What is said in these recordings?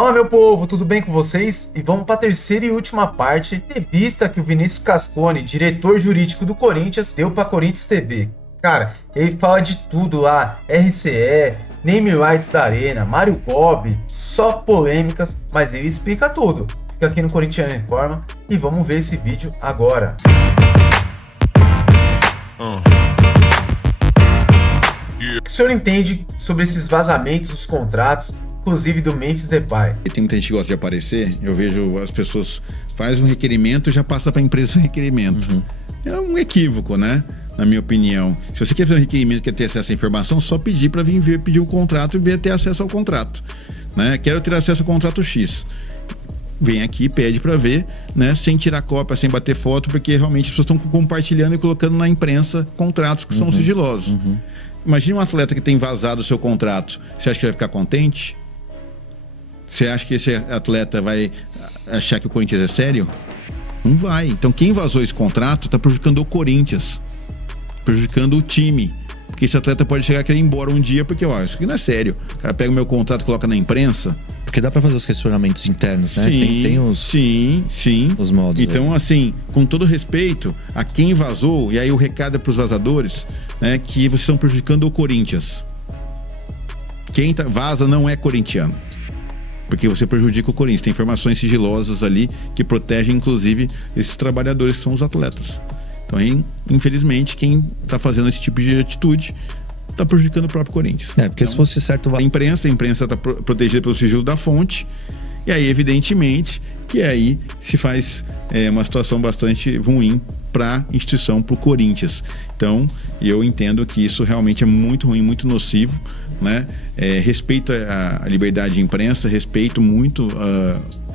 Fala, meu povo, tudo bem com vocês? E vamos para a terceira e última parte da entrevista que o Vinícius Cascone, diretor jurídico do Corinthians, deu para Corinthians TV. Cara, ele fala de tudo lá, RCE, name rights da Arena, Mário Bob, só polêmicas, mas ele explica tudo. Fica aqui no Corinthians Informa e vamos ver esse vídeo agora. O que o senhor entende sobre esses vazamentos dos contratos, inclusive do Memphis Depay? Tem muita gente que gosta de aparecer, eu vejo as pessoas fazem um requerimento e já passa para a empresa o requerimento. É um equívoco, né? Na minha opinião. Se você quer fazer um requerimento, quer ter acesso à informação, só pedir para vir ver, pedir o contrato e ver ter acesso ao contrato. Né? Quero ter acesso ao contrato X. Vem aqui, pede para ver, né? Sem tirar cópia, sem bater foto, porque realmente as pessoas estão compartilhando e colocando na imprensa contratos que são sigilosos. Imagina um atleta que tem vazado o seu contrato. Você acha que vai ficar contente? Você acha que esse atleta vai achar que o Corinthians é sério? Não vai. Então quem vazou esse contrato está prejudicando o Corinthians, prejudicando o time. Porque esse atleta pode chegar a querer ir embora um dia porque, ó, isso aqui não é sério. O cara pega o meu contrato e coloca na imprensa. Porque dá pra fazer os questionamentos internos, né? Sim, tem os modos. Então, assim, com todo respeito a quem vazou, e aí o recado é pros vazadores, né, que vocês estão prejudicando o Corinthians. Quem vaza não é corintiano. Porque você prejudica o Corinthians. Tem informações sigilosas ali que protegem, inclusive, esses trabalhadores que são os atletas. Então, infelizmente, quem está fazendo esse tipo de atitude está prejudicando o próprio Corinthians. Porque se fosse certo... A imprensa está protegida pelo sigilo da fonte. E aí, evidentemente, que aí se faz uma situação bastante ruim para a instituição, para o Corinthians. Então, eu entendo que isso realmente é muito ruim, muito nocivo, né? Respeito a liberdade de imprensa, respeito muito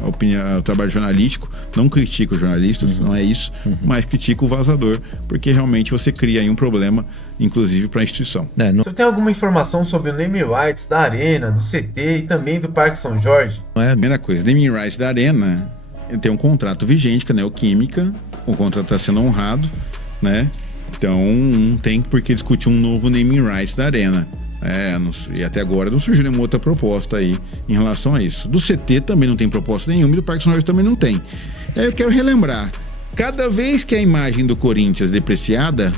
a opinião, o trabalho jornalístico, não critico os jornalistas, não é isso, mas critico o vazador, porque realmente você cria aí um problema, inclusive para a instituição. O senhor tem alguma informação sobre o name rights da Arena, do CT e também do Parque São Jorge? A primeira coisa, name rights da Arena tem um contrato vigente com a Neoquímica, o contrato está sendo honrado, né? Então não tem por que discutir um novo naming rights da Arena. E até agora não surgiu nenhuma outra proposta aí em relação a isso. Do CT também não tem proposta nenhuma e do Parque São Jorge também não tem. E aí eu quero relembrar, cada vez que a imagem do Corinthians é depreciada,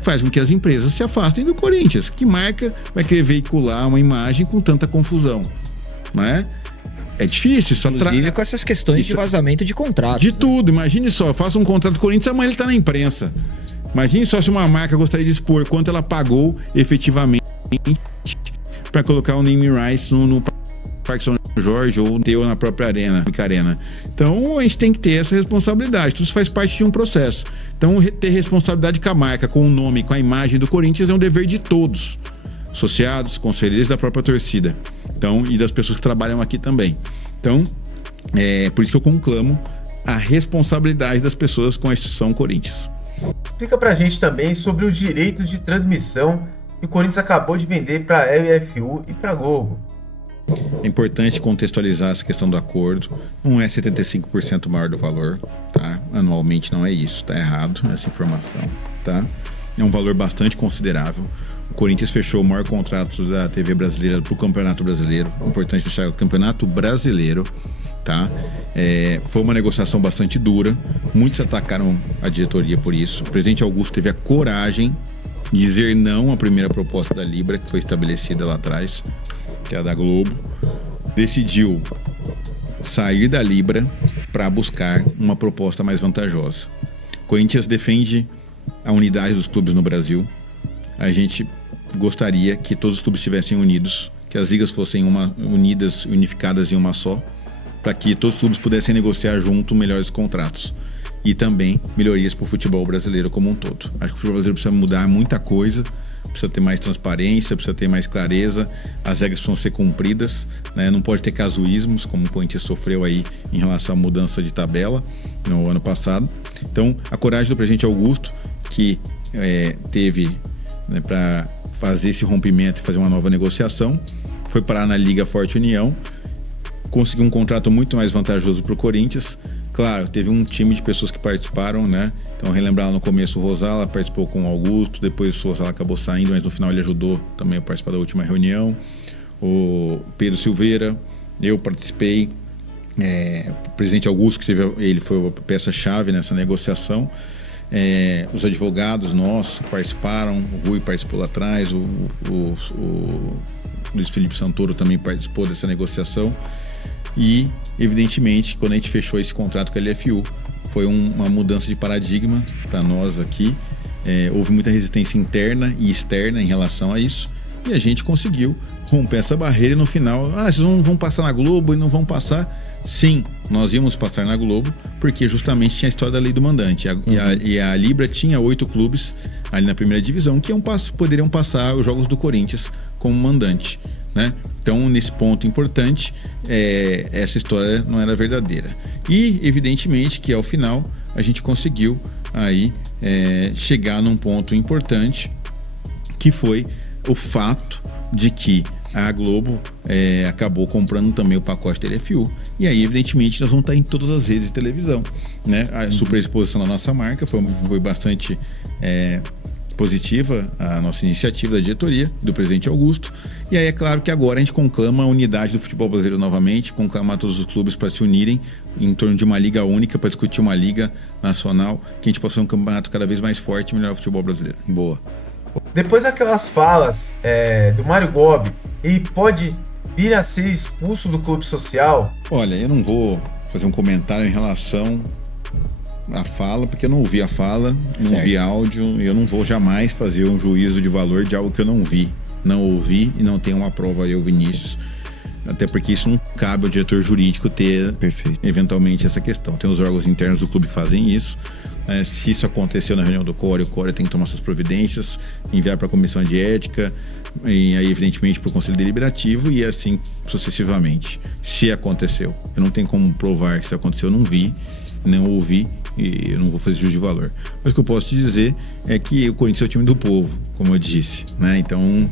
faz com que as empresas se afastem do Corinthians. Que marca vai querer veicular uma imagem com tanta confusão, né? É difícil. Inclusive com essas questões de vazamento de contratos. De tudo. Imagine só, eu faço um contrato com o Corinthians, amanhã ele tá na imprensa. Imagine só se uma marca gostaria de expor quanto ela pagou efetivamente para colocar o name rights no Parque São Jorge ou na própria Arena. Então a gente tem que ter essa responsabilidade. Tudo isso faz parte de um processo. Então ter responsabilidade com a marca, com o nome, com a imagem do Corinthians é um dever de todos. Associados, conselheiros da própria torcida. Então, e das pessoas que trabalham aqui também. Então, por isso que eu conclamo a responsabilidade das pessoas com a instituição Corinthians. Explica pra gente também sobre os direitos de transmissão que o Corinthians acabou de vender para a LFU e para a Globo. É importante contextualizar essa questão do acordo. Não é 75% maior do valor, tá? Anualmente não é isso, tá errado essa informação, tá? É um valor bastante considerável. O Corinthians fechou o maior contrato da TV brasileira para o Campeonato Brasileiro. É importante deixar o Campeonato Brasileiro, tá? Foi uma negociação bastante dura. Muitos atacaram a diretoria por isso. O presidente Augusto teve a coragem de dizer não à primeira proposta da Libra, que foi estabelecida lá atrás, que é a da Globo. Decidiu sair da Libra para buscar uma proposta mais vantajosa. O Corinthians defende a unidade dos clubes no Brasil. A gente gostaria que todos os clubes estivessem unidos, que as ligas fossem unidas, unificadas em uma só, para que todos os clubes pudessem negociar junto melhores contratos e também melhorias para o futebol brasileiro como um todo. Acho que o futebol brasileiro precisa mudar muita coisa, precisa ter mais transparência, precisa ter mais clareza, as regras precisam ser cumpridas, né? Não pode ter casuísmos, como o Corinthians sofreu aí em relação à mudança de tabela no ano passado. Então, a coragem do presidente Augusto, que teve, né, para fazer esse rompimento e fazer uma nova negociação, foi parar na Liga Forte União, conseguiu um contrato muito mais vantajoso para o Corinthians. Claro, teve um time de pessoas que participaram, né? Então, relembrar no começo, o Rosala participou com o Augusto, depois o Rosala acabou saindo, mas no final ele ajudou também a participar da última reunião. O Pedro Silveira, Eu participei, o presidente Augusto, ele foi a peça-chave nessa negociação. Os advogados nossos que participaram, o Rui participou lá atrás, o Luiz Felipe Santoro também participou dessa negociação. E, evidentemente, quando a gente fechou esse contrato com a LFU, foi uma mudança de paradigma para nós aqui. Houve muita resistência interna e externa em relação a isso. E a gente conseguiu romper essa barreira e no final, vocês não vão passar na Globo e não vão passar. Sim, nós íamos passar na Globo, porque justamente tinha a história da lei do mandante. E a Libra tinha 8 clubes ali na primeira divisão que poderiam passar os jogos do Corinthians como mandante, né? Então, nesse ponto importante, essa história não era verdadeira. E, evidentemente, que ao final a gente conseguiu aí chegar num ponto importante, que foi o fato de que a Globo acabou comprando também o pacote da LFU. E aí, evidentemente, nós vamos estar em todas as redes de televisão, né? A superexposição da nossa marca foi bastante positiva, a nossa iniciativa da diretoria, do presidente Augusto. E aí é claro que agora a gente conclama a unidade do futebol brasileiro novamente, conclama todos os clubes para se unirem em torno de uma liga única, para discutir uma liga nacional, que a gente possa ter um campeonato cada vez mais forte e melhorar o futebol brasileiro. Boa. Depois daquelas falas do Mário Gobi, ele pode vir a ser expulso do clube social? Olha, eu não vou fazer um comentário em relação à fala, porque eu não ouvi a fala, não vi áudio, e eu não vou jamais fazer um juízo de valor de algo que eu não vi, não ouvi e não tenho uma prova eu, Vinícius. Até porque isso não cabe ao diretor jurídico ter, eventualmente, essa questão. Tem os órgãos internos do clube que fazem isso. Se isso aconteceu na reunião do CORE, o CORE tem que tomar suas providências, enviar para a comissão de ética, e aí, evidentemente, para o Conselho Deliberativo, e assim sucessivamente. Se aconteceu, eu não tenho como provar que se aconteceu, eu não vi, não ouvi, e eu não vou fazer juízo de valor. Mas o que eu posso te dizer é que o Corinthians é o time do povo, como eu disse, né? Então,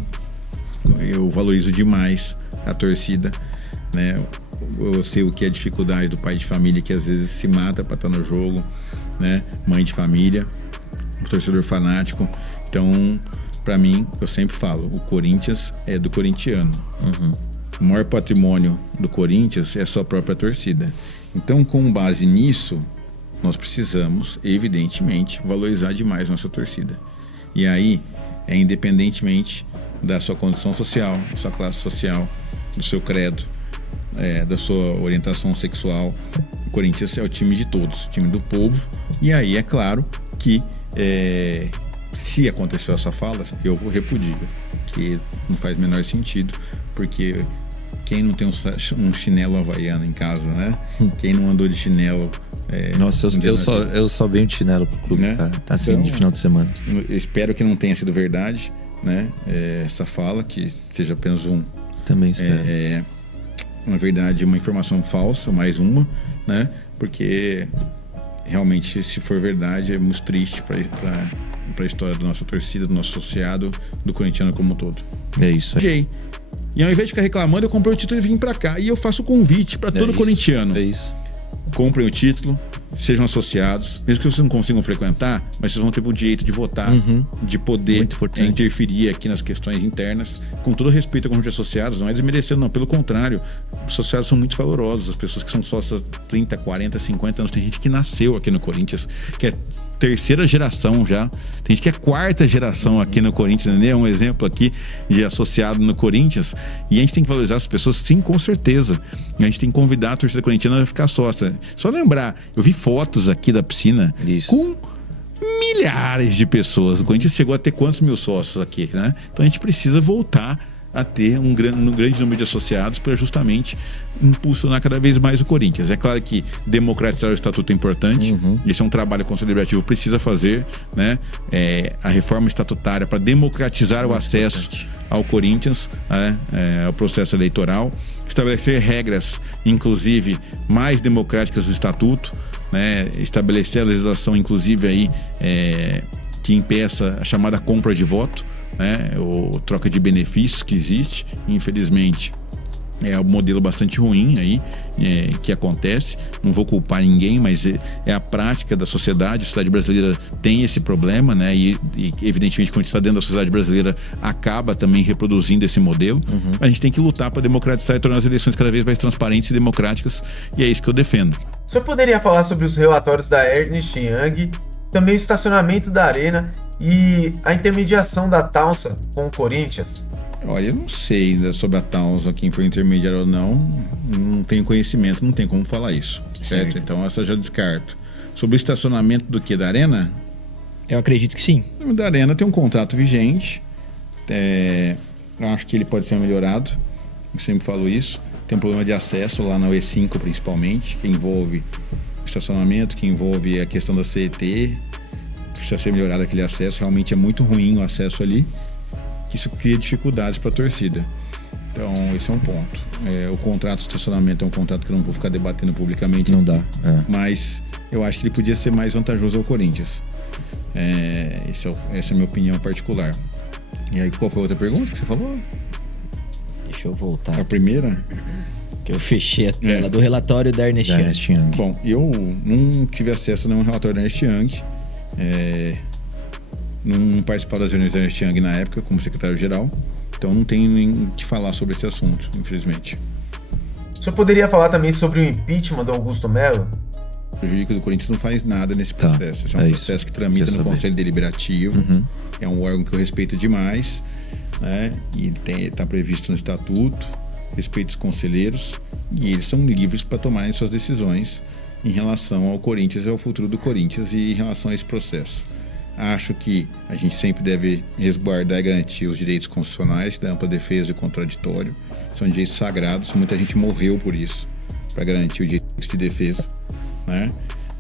eu valorizo demais a torcida, né? Eu sei o que é a dificuldade do pai de família que às vezes se mata para estar no jogo, né? Mãe de família, um torcedor fanático. Então, para mim, eu sempre falo, o Corinthians é do corintiano. O maior patrimônio do Corinthians é a sua própria torcida. Então, com base nisso, nós precisamos, evidentemente, valorizar demais nossa torcida. E aí, independentemente da sua condição social, da sua classe social, do seu credo, da sua orientação sexual, o Corinthians é o time de todos, o time do povo. E aí, é claro que se aconteceu essa fala, eu vou repudiar, que não faz o menor sentido, porque quem não tem um chinelo havaiano em casa, né? Quem não andou de chinelo... Nossa, eu só venho de chinelo pro clube, né? Cara. Tá assim, então, de final de semana. Eu espero que não tenha sido verdade, né? Essa fala, que seja apenas Também espero. Na verdade, uma informação falsa, mais uma, né? Porque realmente, se for verdade, é muito triste para a história da nossa torcida, do nosso associado, do corintiano como um todo. É isso aí. E ao invés de ficar reclamando, eu comprei o título e vim pra cá. E eu faço convite para todo corintiano. É isso. Comprem o título, sejam associados, mesmo que vocês não consigam frequentar, mas vocês vão ter o direito de votar, de poder interferir aqui nas questões internas, com todo respeito ao conjunto de associados. Não é desmerecendo, não, pelo contrário, os associados são muito valorosos, as pessoas que são sócios há 30, 40, 50 anos. Tem gente que nasceu aqui no Corinthians, que é terceira geração já, tem gente que é quarta geração aqui no Corinthians, né? Um exemplo aqui de associado no Corinthians, e a gente tem que valorizar as pessoas, sim, com certeza. E a gente tem que convidar a torcida corintiana a ficar sócia. Só lembrar, eu vi fotos aqui da piscina com milhares de pessoas. O Corinthians chegou a ter quantos mil sócios aqui, né? Então a gente precisa voltar a ter um grande número de associados para justamente impulsionar cada vez mais o Corinthians. É claro que democratizar o estatuto é importante, esse é um trabalho que o Conselho Deliberativo precisa fazer, né? A reforma estatutária para democratizar o acesso ao Corinthians, ao processo eleitoral, estabelecer regras, inclusive, mais democráticas do estatuto, né? Estabelecer a legislação, inclusive, aí, que impeça a chamada compra de voto, né? Ou troca de benefícios que existe. Infelizmente, É um modelo bastante ruim aí que acontece. Não vou culpar ninguém, mas é a prática da sociedade. A sociedade brasileira tem esse problema, né? E evidentemente, quando a gente está dentro da sociedade brasileira, acaba também reproduzindo esse modelo. Mas a gente tem que lutar para democratizar e tornar as eleições cada vez mais transparentes e democráticas. E é isso que eu defendo. O senhor poderia falar sobre os relatórios da Ernst Young, também o estacionamento da Arena e a intermediação da Taunsa com o Corinthians? Olha, eu não sei sobre a Taunsa, quem foi intermediário ou não tenho conhecimento, não tem como falar isso, certo? Então essa eu já descarto. Sobre o estacionamento do que? Da Arena? Eu acredito que sim. O da Arena tem um contrato vigente, eu acho que ele pode ser melhorado, eu sempre falo isso. Tem um problema de acesso lá na E5 principalmente, que envolve o estacionamento, que envolve a questão da CET, precisa ser melhorado aquele acesso, realmente é muito ruim o acesso ali. Isso cria dificuldades para a torcida. Então, esse é um ponto. O contrato de estacionamento é um contrato que eu não vou ficar debatendo publicamente. Não dá. Mas eu acho que ele podia ser mais vantajoso ao Corinthians. Essa é a minha opinião particular. E aí, qual foi a outra pergunta que você falou? Deixa eu voltar. A primeira? Que eu fechei a tela do relatório da Ernst Young. Bom, eu não tive acesso a nenhum relatório da Ernst Young. Não participava das reuniões da Ernst Young na época, como secretário-geral. Então não tenho nem o que falar sobre esse assunto, infelizmente. O senhor poderia falar também sobre o impeachment do Augusto Melo? O jurídico do Corinthians não faz nada nesse processo. Esse é um processo que tramita no Conselho Deliberativo. É um órgão que eu respeito demais, né? E está previsto no estatuto, respeito os conselheiros, e eles são livres para tomarem suas decisões em relação ao Corinthians e ao futuro do Corinthians e em relação a esse processo. Acho que a gente sempre deve resguardar e garantir os direitos constitucionais da ampla defesa e contraditório. São direitos sagrados, muita gente morreu por isso, para garantir o direito de defesa, né?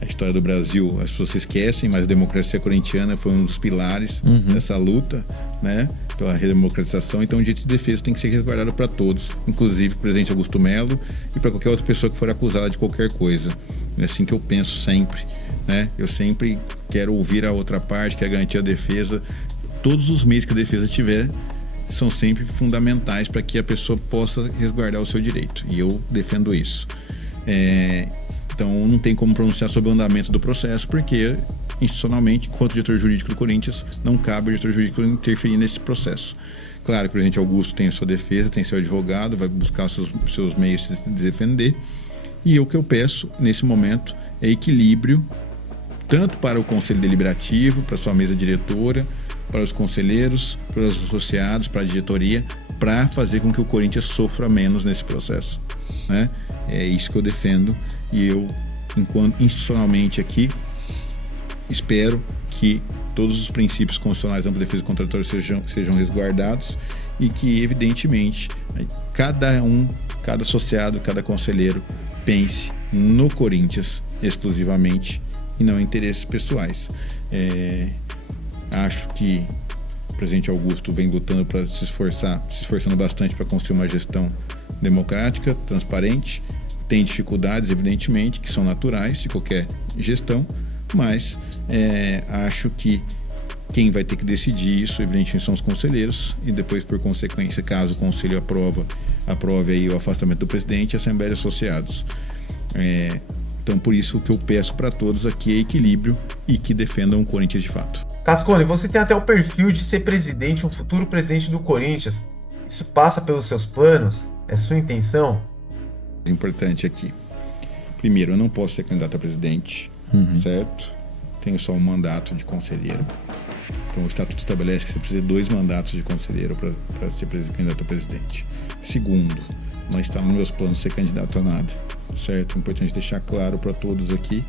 A história do Brasil, as pessoas se esquecem, mas a democracia corintiana foi um dos pilares dessa luta, né, pela redemocratização. Então o direito de defesa tem que ser resguardado para todos, inclusive o presidente Augusto Melo e para qualquer outra pessoa que for acusada de qualquer coisa. É assim que eu penso sempre, né? Eu sempre quero ouvir a outra parte, quero garantir a defesa. Todos os meios que a defesa tiver são sempre fundamentais para que a pessoa possa resguardar o seu direito. E eu defendo isso. Então não tem como pronunciar sobre o andamento do processo, porque institucionalmente, enquanto diretor jurídico do Corinthians, não cabe ao diretor jurídico interferir nesse processo. Claro que o presidente Augusto tem a sua defesa, tem seu advogado, vai buscar seus meios de se defender. E o que eu peço nesse momento é equilíbrio, tanto para o Conselho Deliberativo, para a sua mesa diretora, para os conselheiros, para os associados, para a diretoria, para fazer com que o Corinthians sofra menos nesse processo, né? É isso que eu defendo, e eu, enquanto institucionalmente aqui, espero que todos os princípios constitucionais da ampla defesa e contraditório sejam resguardados e que, evidentemente, cada associado, cada conselheiro pense no Corinthians exclusivamente e não em interesses pessoais. Acho que o presidente Augusto vem lutando para se esforçando bastante para construir uma gestão democrática, transparente. Tem dificuldades, evidentemente, que são naturais de qualquer gestão, mas acho que quem vai ter que decidir isso, evidentemente, são os conselheiros, e depois, por consequência, caso o conselho aprove aí o afastamento do presidente, a Assembleia de Associados. Então, por isso, o que eu peço para todos aqui é equilíbrio e que defendam o Corinthians de fato. Cascone, você tem até o perfil de ser presidente, um futuro presidente do Corinthians. Isso passa pelos seus planos? É sua intenção? Importante aqui. Primeiro, eu não posso ser candidato a presidente, certo? Tenho só um mandato de conselheiro. Então, o estatuto estabelece que você precisa de 2 mandatos de conselheiro para ser candidato a presidente. Segundo, não está nos meus planos ser candidato a nada, certo? É importante deixar claro para todos aqui.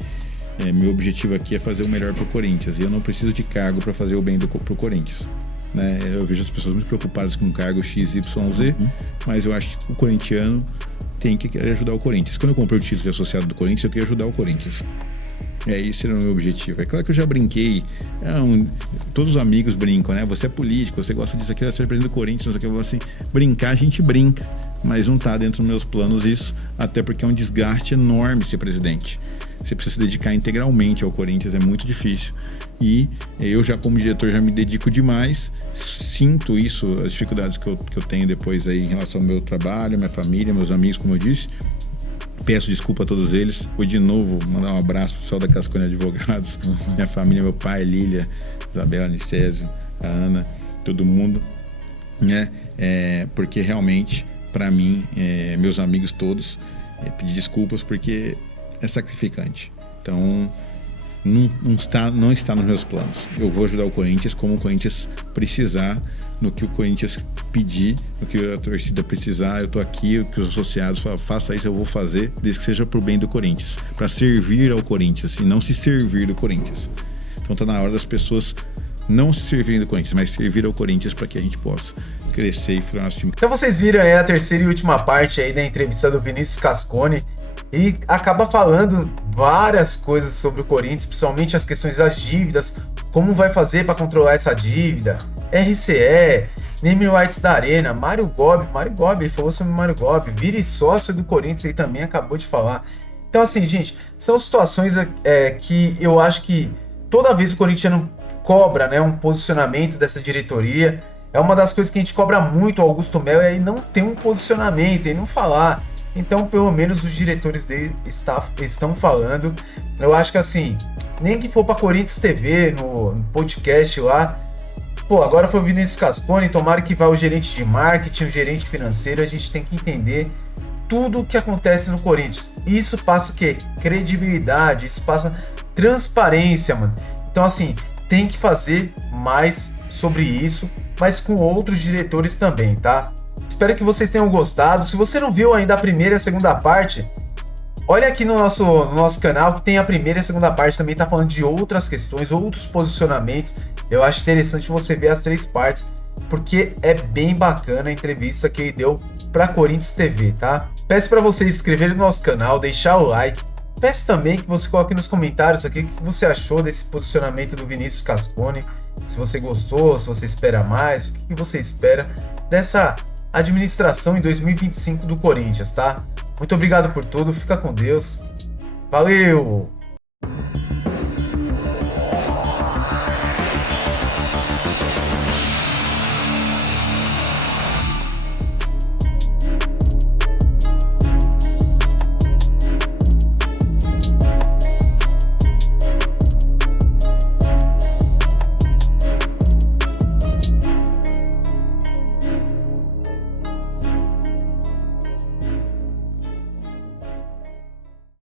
Meu objetivo aqui é fazer o melhor para o Corinthians, e eu não preciso de cargo para fazer o bem para o Corinthians, né? Eu vejo as pessoas muito preocupadas com cargo X, Y, Z, mas eu acho que o corintiano tem que querer ajudar o Corinthians. Quando eu comprei o título de associado do Corinthians, eu queria ajudar o Corinthians. Esse era o meu objetivo. É claro que eu já brinquei, todos os amigos brincam, né? Você é político, você gosta disso aqui, você é presidente do Corinthians, não sei o que. Eu vou assim, brincar, a gente brinca, mas não está dentro dos meus planos isso, até porque é um desgaste enorme ser presidente. você precisa se dedicar integralmente ao Corinthians, é muito difícil. E eu já como diretor já me dedico demais, sinto isso, as dificuldades que eu tenho depois aí em relação ao meu trabalho, minha família, meus amigos, como eu disse. Peço desculpa a todos eles. Vou de novo mandar um abraço pro pessoal da Cascone Advogados, minha família, meu pai, Lília, Isabela, Nicésio, a Ana, todo mundo, né? Porque realmente, para mim, meus amigos todos, pedir desculpas porque é sacrificante. Então, não está nos meus planos. Eu vou ajudar o Corinthians como o Corinthians precisar, no que o Corinthians pedir, no que a torcida precisar, eu tô aqui, o que os associados falam, faça isso, eu vou fazer, desde que seja pro bem do Corinthians, para servir ao Corinthians e não se servir do Corinthians. Então tá na hora das pessoas não se servirem do Corinthians, mas servir ao Corinthians para que a gente possa crescer e formar nosso time. Então vocês viram aí a terceira e última parte aí da entrevista do Vinícius Cascone, e acaba falando várias coisas sobre o Corinthians, principalmente as questões das dívidas, como vai fazer para controlar essa dívida, RCE, name rights da Arena, Mário Gobi, ele falou sobre o Mário Gobi, vire sócio do Corinthians, ele também acabou de falar. Então assim, gente, são situações que eu acho que toda vez o corintiano cobra, né, um posicionamento dessa diretoria. É uma das coisas que a gente cobra muito ao Augusto Melo, é não ter um posicionamento, e não falar. Então, pelo menos os diretores dele estão falando. Eu acho que assim, nem que for pra Corinthians TV, no podcast lá. Pô, agora foi o Vinícius Cascone, tomara que vá o gerente de marketing, o gerente financeiro. A gente tem que entender tudo o que acontece no Corinthians. Isso passa o quê? Credibilidade, isso passa transparência, mano. Então, assim, tem que fazer mais sobre isso, mas com outros diretores também, tá? Espero que vocês tenham gostado. Se você não viu ainda a primeira e a segunda parte, olha aqui no nosso canal que tem a primeira e a segunda parte, também tá falando de outras questões, outros posicionamentos. Eu acho interessante você ver as 3 partes, porque é bem bacana a entrevista que ele deu pra Corinthians TV, tá? Peço para você se inscrever no nosso canal, deixar o like. Peço também que você coloque nos comentários aqui o que você achou desse posicionamento do Vinícius Cascone. Se você gostou, se você espera mais, o que você espera dessa administração em 2025 do Corinthians, tá? Muito obrigado por tudo, fica com Deus. Valeu!